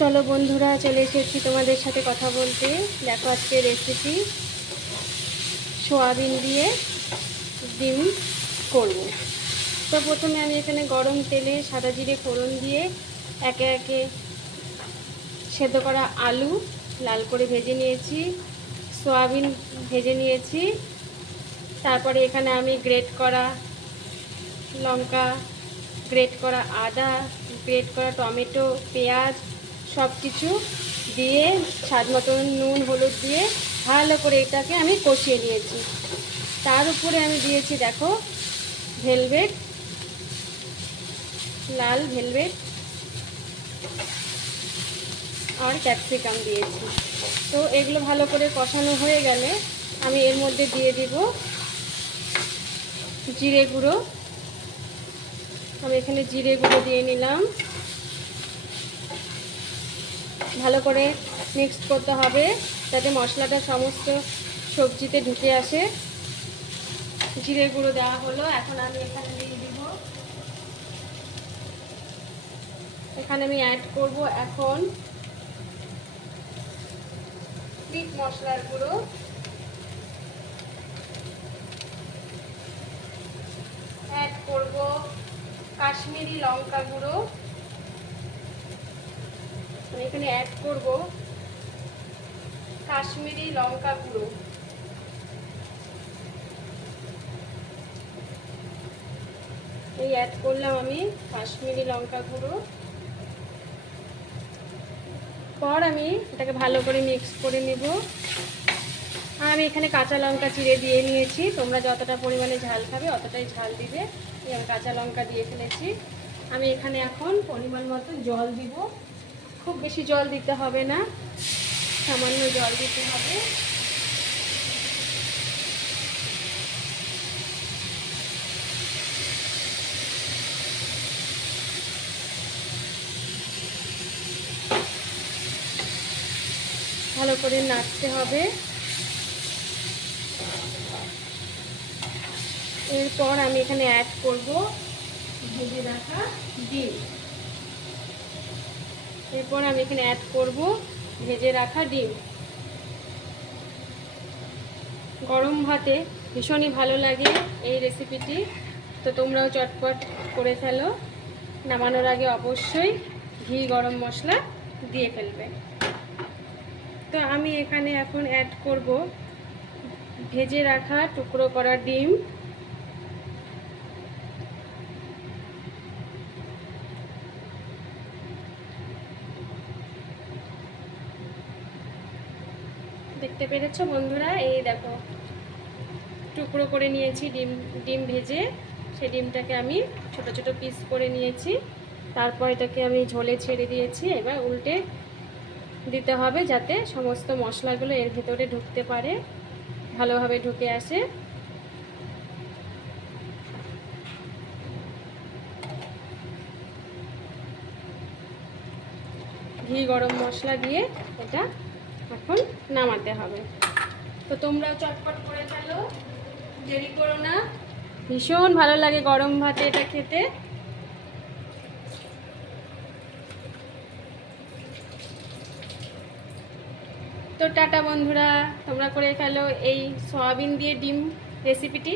চলো বন্ধুরা, চলে এসেছি তোমাদের সাথে কথা বলতে। দেখো আজকে রেসিপি সোয়াবিন দিয়ে ডিম করব। তো প্রথমে আমি এখানে গরম তেলে সাদা জিরে ফোড়ন দিয়ে একে একে সেদ্ধ করা আলু লাল করে ভেজে নিয়েছি, সোয়াবিন ভেজে নিয়েছি। তারপরে এখানে আমি গ্রেট করা লঙ্কা, গ্রেট করা আদা, গ্রেট করা টমেটো, পেঁয়াজ সব কিছু দিয়ে স্বাদ মতো নুন হলুদ দিয়ে ভালো করে এটাকে আমি কষিয়ে নিয়েছি। তার উপরে আমি দিয়েছি দেখো ভেলভেট, লাল ভেলভেট আর ক্যাপসিকাম দিয়েছি। তো এগুলো ভালো করে কষানো হয়ে গেলে আমি এর মধ্যে দিয়ে দিব জিরে গুঁড়ো। আমি এখানে জিরে গুঁড়ো দিয়ে নিলাম। ভালো করে মিক্সড করতে হবে যাতে মশলাটা সমস্ত সবজিতে ঢুকে আসে। জিরে গুঁড়ো দেওয়া হলো। এখন আমি এখানে দিয়ে দিব, এখানে আমি অ্যাড করব এখন মিট মশলার গুঁড়ো, অ্যাড করব কাশ্মীরি লঙ্কা গুঁড়ো, এখানে অ্যাড করব কাশ্মীরি লঙ্কা গুঁড়ো, এই অ্যাড করলাম আমি কাশ্মীরি লঙ্কা গুঁড়ো। পর আমি এটাকে ভালো করে মিক্স করে নেব। আর আমি এখানে কাঁচা লঙ্কা চিড়ে দিয়ে নিয়েছি, তোমরা যতটা পরিমাণে ঝাল খাবে অতটাই ঝাল দিবে। আমি কাঁচা লঙ্কা দিয়ে ফেলেছি। আমি এখানে এখন পরিমাণ মতো জল দিব। খুব বেশি জল দিতে হবে না, সামান্য জল দিতে হবে। ভালো করে নাড়তে হবে। এরপর আমি এখানে অ্যাড করব ভেজে রাখা ডিম। এরপর আমি এখানে অ্যাড করব ভেজে রাখা ডিম। গরম ভাতে ভীষণই ভালো লাগে এই রেসিপিটি। তো তোমরাও চটপট করে ফেলো। নামানোর আগে অবশ্যই ঘি গরম মশলা দিয়ে ফেলবে। তো আমি এখানে এখন অ্যাড করব ভেজে রাখা টুকরো করা ডিম। দেখতে পেরেছো বন্ধুরা? এই দেখো টুকরো করে নিয়েছি ডিম ভেজে। সেই ডিমটাকে আমি ছোট ছোট পিস করে নিয়েছি। তারপর এটাকে আমি ঝোলে ছেড়ে দিয়েছি। এবার উল্টে দিতে হবে যাতে সমস্ত মশলাগুলো এর ভেতরে ঢুকতে পারে, ভালোভাবে ঢুকে আসে। ঘি গরম মশলা দিয়ে এটা এখন নামাতে হবে। তো তোমরাও চটপট করে ফেলো, দেরি করো না। ভীষণ ভালো লাগে গরম ভাতে এটা খেতে। তো টাটা বন্ধুরা, তোমরা করে ফেলো এই সয়াবিন দিয়ে ডিম রেসিপিটি।